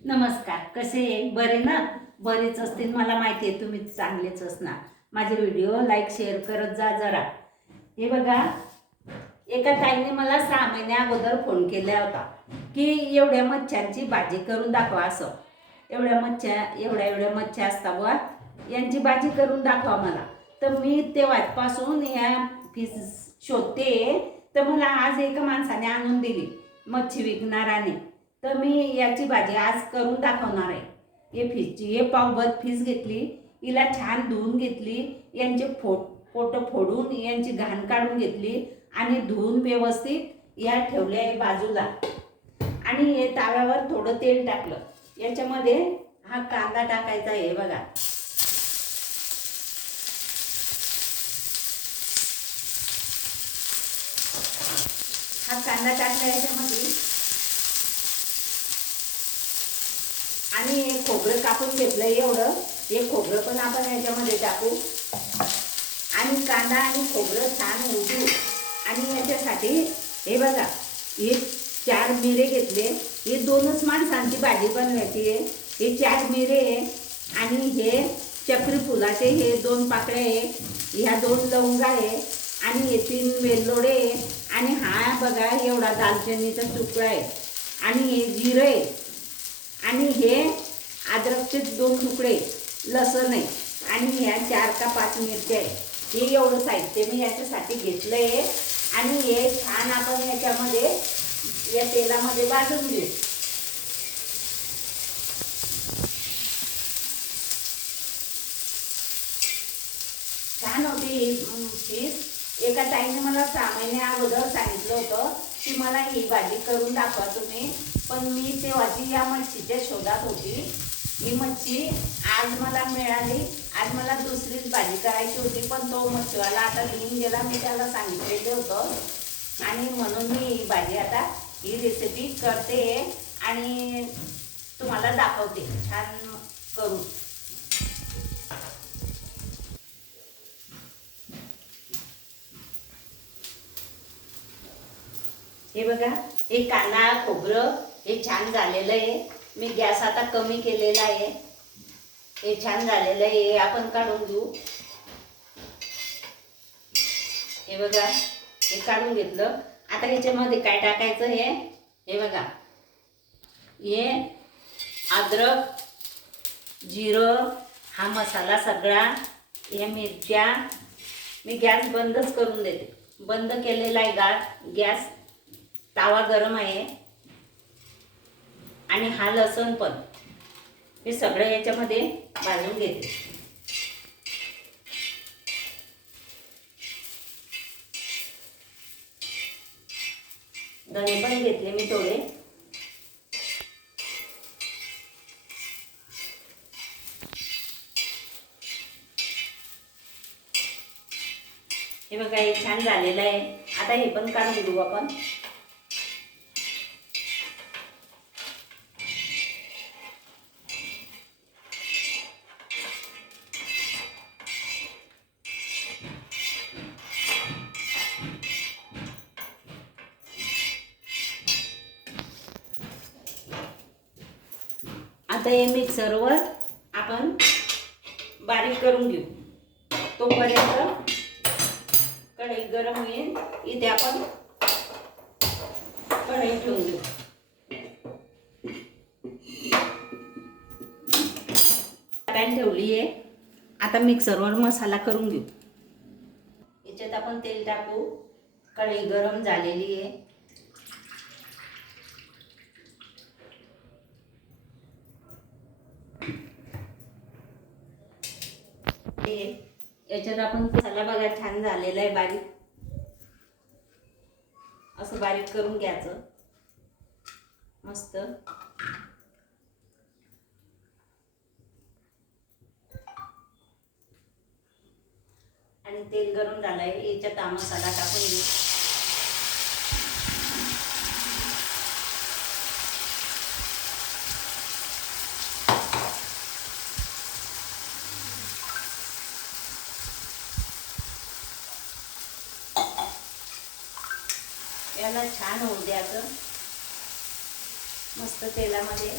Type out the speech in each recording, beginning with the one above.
नमस्कार कसे बरे ना? बरेच असतील मला माहिती आहे तुम्ही चांगलेच असणार. माझे व्हिडिओ लाईक शेअर करत जा जरा. हे बघा एका ताईने मला सहा महिन्या अगोदर फोन केला होता की एवढ्या मच्छ्यांची भाजी करून दाखवा असं. एवढ्या मच्छ्या एवढ्या एवढ्या मच्छ्या असता बुवा. यांची भाजी करून दाखवा मला. तर मी तेव्हापासून ह्या फीस शोधते तर मला आज एका माणसाने आणून दिली मच्छी विकणाराने तर मी याची भाजी आज करून दाखवणार आहे. हे फिशची हे पावभर फिश घेतली हिला छान धुवून घेतली यांचे फो पोटं फोडून यांची घाण काढून घेतली आणि धुवून व्यवस्थित या ठेवल्या आहे बाजूला. आणि हे ताव्यावर थोडं तेल टाकलं. याच्यामध्ये हा कांदा टाकायचा आहे बघा. हा कांदा टाकला याच्यामध्ये. आणि हे खोबरं कापून घेतलं एवढं. हे खोबरं पण आपण याच्यामध्ये टाकू. आणि कांदा आणि खोबरं छान उठू आणि याच्यासाठी हे बघा हे चार मिरे घेतले. हे दोनच माणसांची भाजी बनवायची आहे. हे चार मिरे आहे. आणि हे चक्री फुलाचे हे दोन पाकळे आहे. ह्या दोन लवंगा आहे. आणि हे तीन वेलदोडे आहे. आणि हा बघा एवढा दालचिनीचा तुकडा आहे. आणि हे जिरं आहे. आणि हे अद्रकचे दोन तुकडे लसण आहे. आणि ह्या चार का पाच मिरच्या आहे. हे एवढं साहित्य मी याच्यासाठी घेतलं आहे आणि हे छान आपण याच्यामध्ये या तेलामध्ये भाजून घेऊ. छान होती ही अं, एका ताईने मला सहा महिन्या अगोदर सांगितलं होतं. ती मला ही भाजी करून दाखवा तुम्ही. पण मी तेव्हाची या मच्छीच्या शोधात होती ही मच्छी आज मला मिळाली. आज मला दुसरीच भाजी करायची होती पण तो मच्छीवाला आता घेऊन गेला. मी त्याला सांगितलेलं होतं. आणि म्हणून मी ही भाजी आता ही रेसिपी करते आणि तुम्हाला दाखवते. छान करू हे बघा हे कांदा खोबरं हे छान झालेलं आहे. मी गॅस आता कमी केलेला आहे. हे छान झालेलं आहे. हे आपण काढून घेऊ. हे बघा हे काढून घेतलं. आता ह्याच्यामध्ये काय टाकायचं हे? हे बघा. हे अद्रक जिरं हा मसाला सगळा हे मिरच्या. मी गॅस बंदच करून देते. बंद केलेला आहे गा गॅस तावा गरम आहे. आणि हा लसण पण. मी सगळं याच्यामध्ये भाजून घेते. धणे पण घेतले मी थोडे. हे बघा हे छान झालेलं आहे. आता हे पण काढून घेऊ आपण. आता हे मिक्सरवर आपण बारीक करून घेऊ. तोपर्यंत कढई गरम होईल. इथे आपण कढई ठेवून देऊ. पॅन ठेवली आहे. आता मिक्सरवर मसाला करून घेऊ. याच्यात आपण तेल टाकू. कढई गरम झालेली आहे. याच्यात आपण मसाला बघा छान झालेला आहे बारीक. असं बारीक करून घ्यायचं. मस्त. आणि तेल गरम झालंय. याच्यात हा मसाला टाकून घेऊ मसाला छान होऊ द्यायचं मस्त तेलामध्ये.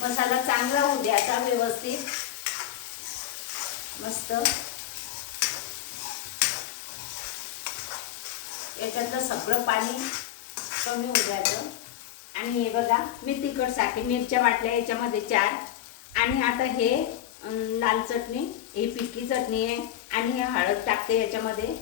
मसाला चांगला होऊ द्यायचा व्यवस्थित. मस्त. याच्यातलं सगळं पाणी कमी होऊ आणि हे बघा मी तिखटसाठी मिरच्या वाटल्या याच्यामध्ये चार. आणि आता हे लाल चटणी ही पिकी चटणी आहे. आणि हे हळद टाकते याच्यामध्ये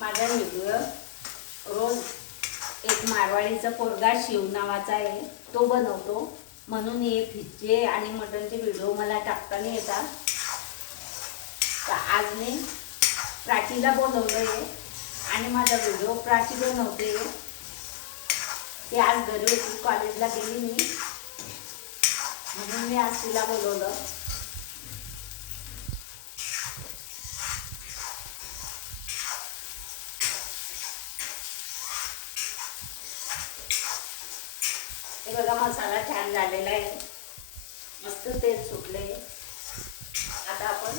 माझा व्हिडिओ रोज एक पोरगा शिव नावाचा आहे तो बनवतो. म्हणून हे फिशचे आणि मटनचे व्हिडिओ मला टाकताना येतात. तर आज मी प्राचीला बोलवलं आहे आणि माझा व्हिडिओ प्राची बनवते ती आज घरी होती कॉलेजला गेली मी. म्हणून मी आज तिला बोलवलं हे बघा मसाला छान झालेला आहे. मस्त तेल सुटले आता आपण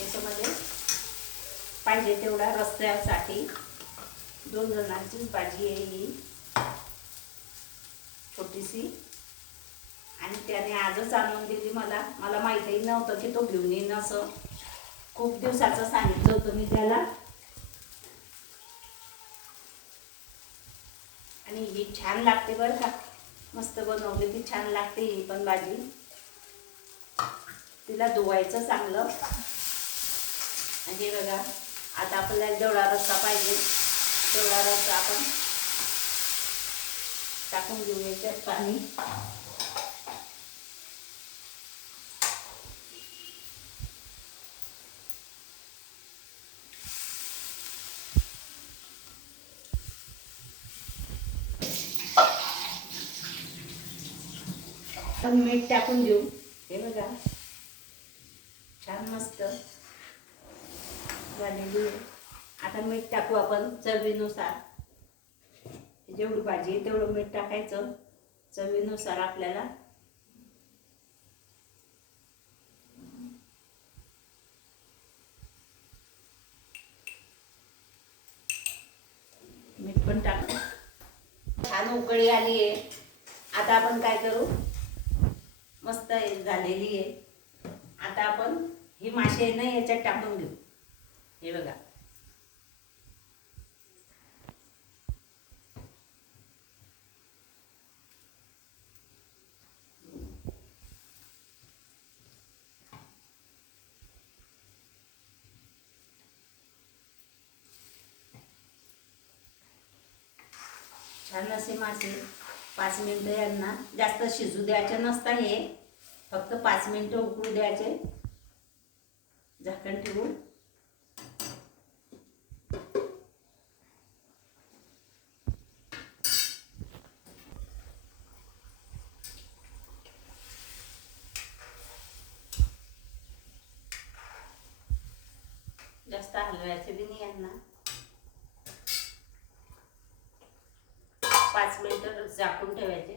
याच्यामध्ये पाहिजे तेवढा रस्त्यासाठी दोन जणांची भाजी आहे ही. छोटीशी. आणि त्याने आजच आणून दिली मला. मला माहितीही नव्हतं की तो घेऊन येईन असं. खूप दिवसाचं सांगितलं होतं मी त्याला. आणि ही छान लागते बरं का. मस्त बनवली ती छान लागते ही पण भाजी. तिला धुवायचं चांगलं. आणि बघा आता आपल्याला जेवढा रस्सा पाहिजे तेवढा रस्सा आपण टाकून घेऊयाच्यात पाणी. आपण मीठ टाकून देऊ. हे बघा. छान मस्त झालेली आता मीठ टाकू आपण चवीनुसार. जेवढी भाजी तेवढं मीठ टाकायचं. चवीनुसार आपल्याला. मीठ पण टाक. छान उकळी आली आहे. आता आपण काय करू? मस्त झालेली आहे. आता आपण ही मासे आहे ना याच्यात टाकून घेऊ. हे बघा. छान असे मासे पाच मिनटं यांना जास्त शिजू द्यायचे नसता हे. फक्त पाच मिनटं उकळू द्यायचे. झाकण ठेवून. जास्त हलवायचे बी नाही यांना पाच मिनिटं झाकून ठेवायचे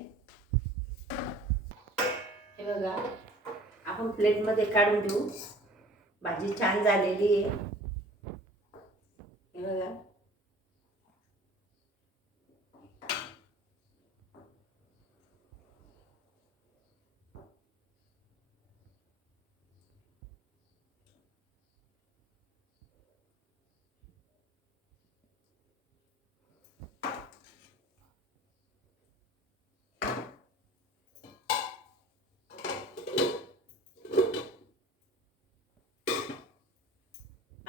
हे बघा आपण प्लेटमध्ये काढून घेऊ भाजी छान झालेली आहे. हे बघा.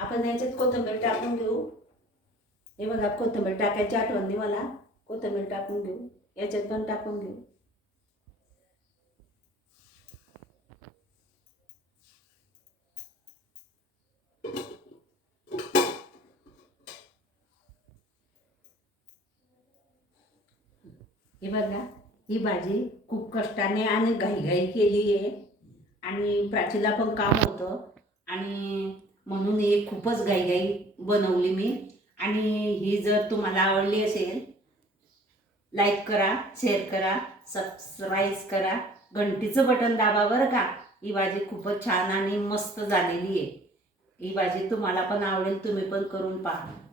आपण याच्यात कोथिंबीर टाकून घेऊ. हे बघा कोथिंबीर टाकायची आठवण नाही मला. कोथिंबीर टाकून घेऊ. याच्यात पण टाकून घेऊ. हे बघा ही भाजी खूप कष्टाने आणि घाईघाई केली आहे आणि प्राचीला पण काम होतं. आणि म्हणून हे खूपच घाईघाई बनवली मी. आणि ही जर तुम्हाला आवडली असेल लाईक करा शेअर करा सबस्क्राईब करा. घंटीचं बटन दाबा बरं का? ही भाजी खूपच छान आणि मस्त झालेली आहे. ही भाजी तुम्हाला पण आवडेल तुम्ही पण करून पहा.